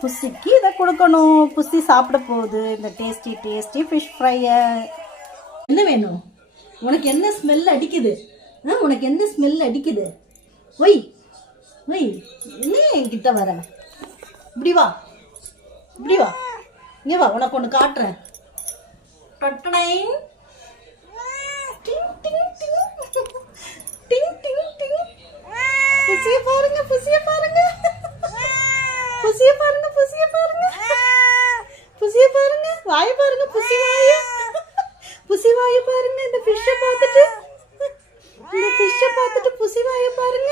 புசிக்கு இதை கொடுக்கணும். புசி சாப்பிட போகுது இந்த டேஸ்டி டேஸ்டி ஃபிஷ் ஃப்ரையை. என்ன வேணும் உனக்கு? என்ன ஸ்மெல் அடிக்குது? உனக்கு என்ன ஸ்மெல் அடிக்குது? ஒய் ஒய், என்ன என்கிட்ட வர? இப்படி வா, இப்படி வா, இங்கே வா, உனக்கு ஒன்று காட்டுறேன். புசிய பாருங்க, புசிய பாருங்க, புசிய பாருங்க, புசிய பாருங்க, புசிய பாருங்க, வாய பாருங்க, புசி வாய, புசி வாய பாருங்க. இந்த ஃபிஷ்ஷை பார்த்துட்டு, இந்த ஃபிஷ்ஷை பார்த்துட்டு புசி வாய பாருங்க.